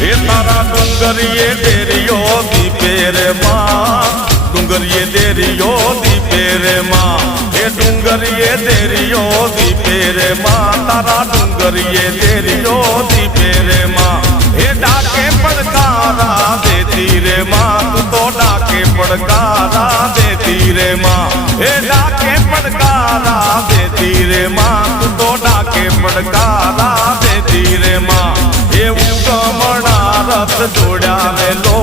हे तारा डूंगरिए Dario दीपे रे माँ डूंगरिए Dario दीपे रे माँ हे डूंगरिए डेरियो दीपे रे माँ तारा डूंगरिए डेरियो दीपे रे माँ हे डाके पड़कारा देती रे माँ तू तो डाके पड़कारा देती रे माँ हे डाके पड़कारा देती रे माँ तू तो डाके पड़कारा देती रे माँ हे उगमणा रथ जोड़ा रे लो